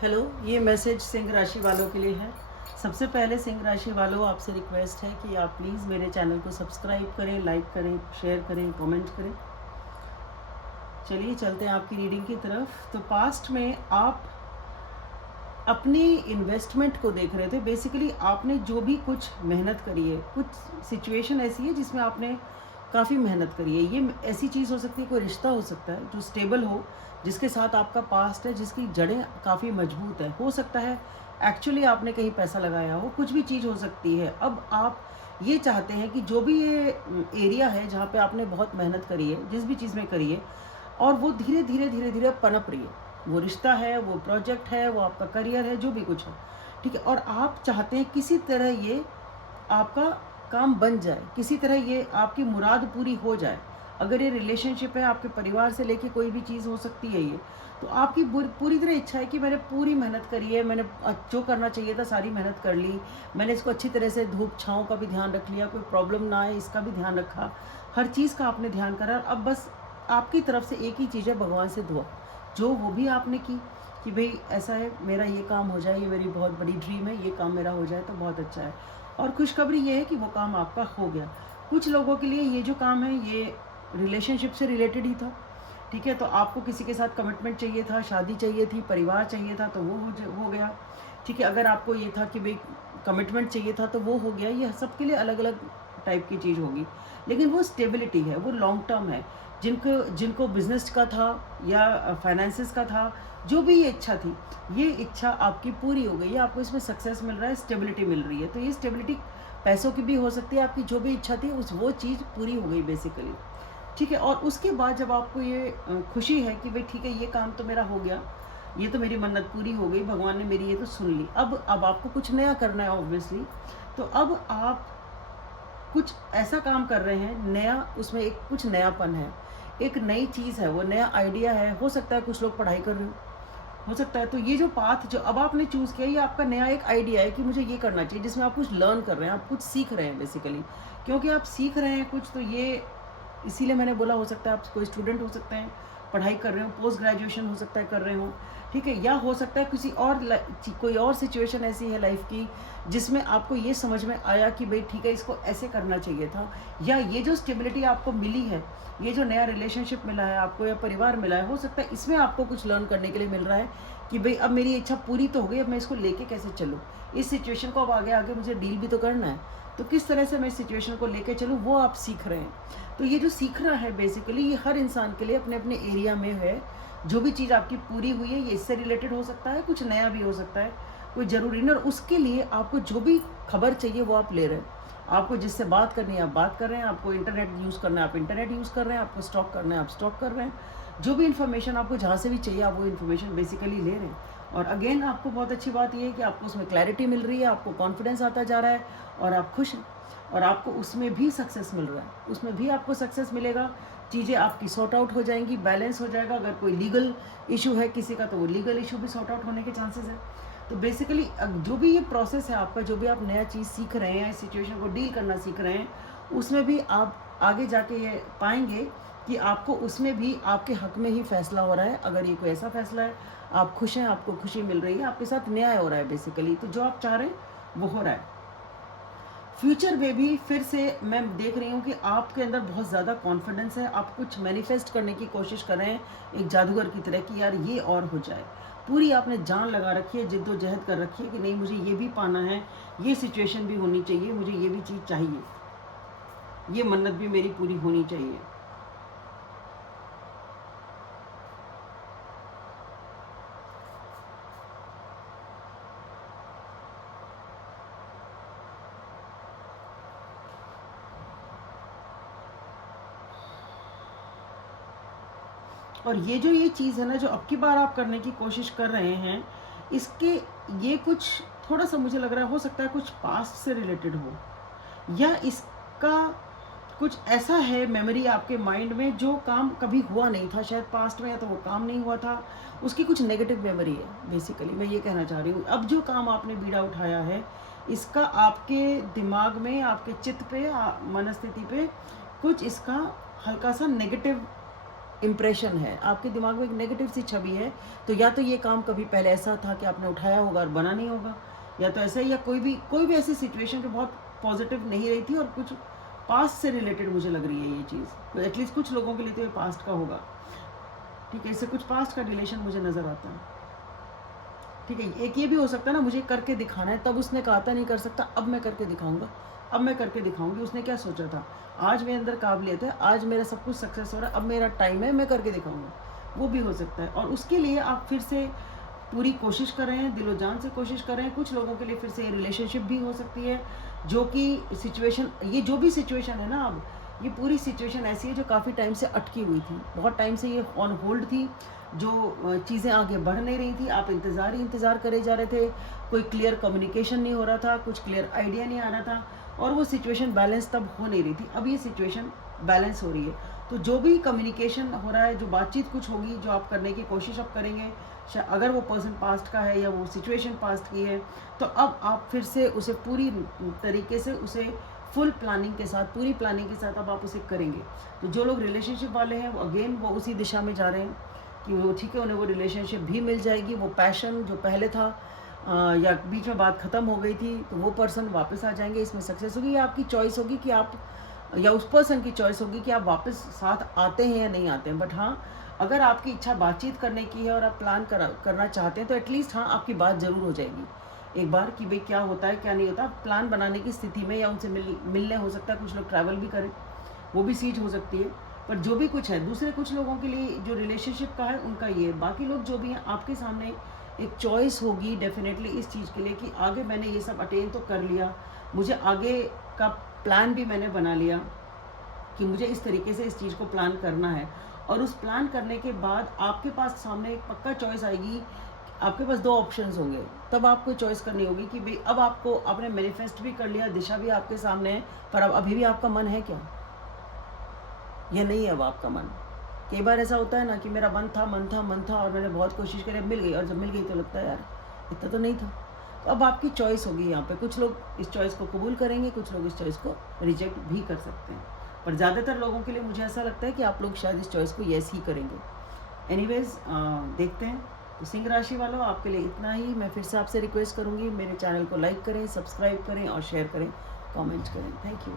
Hello, ये message Singh राशि वालों के लिए है। सबसे पहले सिंह राशि वालों, आपसे रिक्वेस्ट है कि आप प्लीज़ मेरे चैनल को सब्सक्राइब करें, लाइक करें, शेयर करें, कमेंट करें। चलिए चलते हैं आपकी रीडिंग की तरफ। तो पास्ट में आप अपनी इन्वेस्टमेंट को देख रहे थे। बेसिकली आपने जो भी कुछ मेहनत करी है, कुछ सिचुएशन ऐसी है जिसमें आपने काफ़ी मेहनत करी है। ये ऐसी चीज़ हो सकती है, कोई रिश्ता हो सकता है जो स्टेबल हो, जिसके साथ आपका पास्ट है, जिसकी जड़ें काफ़ी मजबूत है। हो सकता है एक्चुअली आपने कहीं पैसा लगाया हो, कुछ भी चीज़ हो सकती है। अब आप ये चाहते हैं कि जो भी ये एरिया है जहाँ पे आपने बहुत मेहनत करी है, जिस भी चीज़ में करी है, और वो धीरे धीरे धीरे धीरे पनप रही है। वो रिश्ता है, वो प्रोजेक्ट है, वो आपका करियर है, जो भी कुछ है, ठीक है। और आप चाहते हैं किसी तरह ये आपका काम बन जाए, किसी तरह ये आपकी मुराद पूरी हो जाए। अगर ये रिलेशनशिप है, आपके परिवार से लेके कोई भी चीज़ हो सकती है ये, तो आपकी पूरी तरह इच्छा है कि मैंने पूरी मेहनत करी है, मैंने जो करना चाहिए था सारी मेहनत कर ली, मैंने इसको अच्छी तरह से धूप छाँव का भी ध्यान रख लिया, कोई प्रॉब्लम ना आए इसका भी ध्यान रखा, हर चीज़ का आपने ध्यान करा। अब बस आपकी तरफ से एक ही चीज़ है, भगवान से दुआ, जो वो भी आपने की कि भाई ऐसा है, मेरा ये काम हो जाए, ये मेरी बहुत बड़ी ड्रीम है, ये काम मेरा हो जाए तो बहुत अच्छा है। और खुशखबरी ये है कि वो काम आपका हो गया। कुछ लोगों के लिए ये जो काम है ये रिलेशनशिप से रिलेटेड ही था, ठीक है। तो आपको किसी के साथ कमिटमेंट चाहिए था, शादी चाहिए थी, परिवार चाहिए था, तो वो हो गया, ठीक है। अगर आपको ये था कि भाई कमिटमेंट चाहिए था तो वो हो गया। ये सबके लिए अलग अलग टाइप की चीज़ होगी, लेकिन वो स्टेबिलिटी है, वो लॉन्ग टर्म है। जिनको जिनको बिजनेस का था या फाइनेंसिस का था, जो भी ये इच्छा थी, ये इच्छा आपकी पूरी हो गई है। आपको इसमें सक्सेस मिल रहा है, स्टेबिलिटी मिल रही है। तो ये स्टेबिलिटी पैसों की भी हो सकती है, आपकी जो भी इच्छा थी उस वो चीज़ पूरी हो गई बेसिकली, ठीक है। और उसके बाद जब आपको ये खुशी है कि भाई ठीक है, ये काम तो मेरा हो गया, ये तो मेरी मन्नत पूरी हो गई, भगवान ने मेरी ये तो सुन ली। अब आपको कुछ नया करना है ऑब्वियसली। तो अब आप कुछ ऐसा काम कर रहे हैं नया, उसमें एक कुछ नयापन है, एक नई चीज़ है, वो नया आइडिया है। हो सकता है कुछ लोग पढ़ाई कर रहे हो सकता है। तो ये जो पाथ जो अब आपने चूज़ किया, ये आपका नया एक आइडिया है कि मुझे ये करना चाहिए, जिसमें आप कुछ लर्न कर रहे हैं, आप कुछ सीख रहे हैं बेसिकली। क्योंकि आप सीख रहे हैं कुछ, तो ये इसीलिए मैंने बोला, हो सकता है आप कोई स्टूडेंट हो सकते हैं, पढ़ाई कर रहे हो, पोस्ट ग्रेजुएशन हो सकता है कर रहे हो, ठीक है। या हो सकता है किसी और कोई और सिचुएशन ऐसी है लाइफ की जिसमें आपको ये समझ में आया कि भाई ठीक है, इसको ऐसे करना चाहिए था। या ये जो स्टेबिलिटी आपको मिली है, ये जो नया रिलेशनशिप मिला है आपको, या परिवार मिला है, हो सकता है इसमें आपको कुछ लर्न करने के लिए मिल रहा है कि भाई अब मेरी इच्छा पूरी तो हो गई, अब मैं इसको लेके कैसे चलूँ, इस सिचुएशन को अब आगे आगे मुझे डील भी तो करना है, तो किस तरह से मैं इस सिचुएशन को लेके चलूँ, वो आप सीख रहे हैं। तो ये जो सीखना है बेसिकली, ये हर इंसान के लिए अपने अपने एरिया में है। जो भी चीज़ आपकी पूरी हुई है, ये इससे रिलेटेड हो सकता है, कुछ नया भी हो सकता है, कोई ज़रूरी नहीं। और उसके लिए आपको जो भी खबर चाहिए वो आप ले रहे हैं। आपको जिससे बात करनी है आप बात कर रहे हैं, आपको इंटरनेट यूज़ करना है आप इंटरनेट यूज़ कर रहे हैं, आपको स्टॉक करना है आप स्टॉक कर रहे हैं। जो भी इन्फॉर्मेशन आपको जहाँ से भी चाहिए, आप वो इन्फॉर्मेशन बेसिकली ले रहे हैं। और अगेन आपको बहुत अच्छी बात ये है कि आपको उसमें क्लैरिटी मिल रही है, आपको कॉन्फिडेंस आता जा रहा है, और आप खुश हैं। और आपको उसमें भी सक्सेस मिल रहा है, उसमें भी आपको सक्सेस मिलेगा। चीज़ें आपकी सॉर्ट आउट हो जाएंगी, बैलेंस हो जाएगा। अगर कोई लीगल इशू है किसी का, तो वो लीगल इशू भी सॉर्ट आउट होने के चांसेस है। तो बेसिकली जो भी ये प्रोसेस है आपका, जो भी आप नया चीज़ सीख रहे हैं, इस सिचुएशन को डील करना सीख रहे हैं, उसमें भी आप आगे जाके ये पाएंगे कि आपको उसमें भी आपके हक में ही फैसला हो रहा है। अगर ये कोई ऐसा फैसला है, आप खुश हैं, आपको खुशी मिल रही है, आपके साथ न्याय हो रहा है बेसिकली, तो जो आप चाह रहे हैं वो हो रहा है। फ्यूचर में भी फिर से मैं देख रही हूँ कि आपके अंदर बहुत ज़्यादा कॉन्फिडेंस है, आप कुछ मैनिफेस्ट करने की कोशिश कर रहे हैं एक जादूगर की तरह कि यार ये और हो जाए। पूरी आपने जान लगा रखी है, जिद्दोजहद कर रखी है कि नहीं, मुझे ये भी पाना है, ये सिचुएशन भी होनी चाहिए, मुझे ये भी चीज़ चाहिए, ये मन्नत भी मेरी पूरी होनी चाहिए। और ये चीज़ है ना, जो अब की बार आप करने की कोशिश कर रहे हैं, इसके ये कुछ थोड़ा सा मुझे लग रहा है, हो सकता है कुछ पास्ट से रिलेटेड हो, या इसका कुछ ऐसा है मेमोरी आपके माइंड में, जो काम कभी हुआ नहीं था शायद पास्ट में, या तो वो काम नहीं हुआ था, उसकी कुछ नेगेटिव मेमोरी है बेसिकली। मैं ये कहना चाह रही हूँ, अब जो काम आपने बीड़ा उठाया है, इसका आपके दिमाग में, आपके चित्त पे, मनस्थिति पे कुछ इसका हल्का सा नेगेटिव इम्प्रेशन है, आपके दिमाग में एक नेगेटिव सी छवि है, तो या तो ये काम कभी पहले ऐसा था कि आपने उठाया होगा और बना नहीं होगा, या तो ऐसा ही, या कोई भी ऐसी सिचुएशन जो बहुत पॉजिटिव नहीं रही थी और कुछ पास्ट से रिलेटेड मुझे लग रही है ये चीज़, तो एटलीस्ट कुछ लोगों के लिए तो ये पास्ट का होगा। ठीक है, इससे कुछ पास्ट का रिलेशन मुझे नज़र आता है। ठीक है, एक ये भी हो सकता है ना, मुझे करके दिखाना है, तब उसने कहा था नहीं कर सकता, अब मैं करके दिखाऊंगा, अब मैं करके दिखाऊंगी। उसने क्या सोचा था, आज मेरे अंदर काबिलियत है, आज मेरा सब कुछ सक्सेस हो रहा है, अब मेरा टाइम है, मैं करके दिखाऊंगा, वो भी हो सकता है। और उसके लिए आप फिर से पूरी कोशिश कर रहे हैं, दिलो जान से कोशिश कर रहे हैं। कुछ लोगों के लिए फिर से रिलेशनशिप भी हो सकती है, जो कि सिचुएशन, ये जो भी सिचुएशन है ना, अब ये पूरी सिचुएशन ऐसी है जो काफ़ी टाइम से अटकी हुई थी, बहुत टाइम से ये ऑन होल्ड थी, जो चीज़ें आगे बढ़ नहीं रही थी, आप इंतज़ार करे जा रहे थे, कोई क्लियर कम्युनिकेशन नहीं हो रहा था, कुछ क्लियर आइडिया नहीं आ रहा था, और वो सिचुएशन बैलेंस तब हो नहीं रही थी। अब ये सिचुएशन बैलेंस हो रही है, तो जो भी कम्युनिकेशन हो रहा है, जो बातचीत कुछ होगी, जो आप करने की कोशिश आप करेंगे, अगर वो पर्सन पास्ट का है या वो सिचुएशन पास्ट की है, तो अब आप फिर से उसे पूरी तरीके से, उसे फुल प्लानिंग के साथ, पूरी प्लानिंग के साथ अब आप उसे करेंगे। तो जो लोग रिलेशनशिप वाले हैं, वो अगेन वो उसी दिशा में जा रहे हैं कि वो ठीक है, उन्हें वो रिलेशनशिप भी मिल जाएगी, वो पैशन जो पहले था या बीच में बात ख़त्म हो गई थी, तो वो पर्सन वापस आ जाएंगे, इसमें सक्सेस होगी। या आपकी चॉइस होगी कि आप, या उस पर्सन की चॉइस होगी कि आप वापस साथ आते हैं या नहीं आते हैं। बट हाँ, अगर आपकी इच्छा बातचीत करने की है और आप प्लान करना चाहते हैं, तो एटलीस्ट हाँ, आपकी बात ज़रूर हो जाएगी एक बार कि भाई क्या होता है क्या नहीं होता। प्लान बनाने की स्थिति में, या उनसे मिलने हो सकता है, कुछ लोग ट्रैवल भी करें, वो भी सीट हो सकती है। पर जो भी कुछ है, दूसरे कुछ लोगों के लिए जो रिलेशनशिप का है उनका ये, बाकी लोग जो भी हैं, आपके सामने एक चॉइस होगी डेफिनेटली इस चीज़ के लिए कि आगे मैंने ये सब अटेन तो कर लिया, मुझे आगे का प्लान भी मैंने बना लिया कि मुझे इस तरीके से इस चीज़ को प्लान करना है। और उस प्लान करने के बाद आपके पास सामने एक पक्का चॉइस आएगी, आपके पास दो ऑप्शंस होंगे, तब आपको चॉइस करनी होगी कि भाई अब आपने मैनिफेस्ट भी कर लिया, दिशा भी आपके सामने है, पर अब अभी भी आपका मन है क्या, या नहीं है अब आपका मन। कई बार ऐसा होता है ना कि मेरा मन था और मैंने बहुत कोशिश करी, मिल गई, और जब मिल गई तो लगता है यार इतना तो नहीं था। तो अब आपकी चॉइस होगी यहाँ पे, कुछ लोग इस चॉइस को कबूल करेंगे, कुछ लोग इस चॉइस को रिजेक्ट भी कर सकते हैं, पर ज़्यादातर लोगों के लिए मुझे ऐसा लगता है कि आप लोग शायद इस चॉइस को येस ही करेंगे। एनीवेज, देखते हैं। तो सिंह राशि वालों, आपके लिए इतना ही। मैं फिर से आपसे रिक्वेस्ट करूँगी, मेरे चैनल को लाइक करें, सब्सक्राइब करें और शेयर करें, कमेंट करें। Thank you.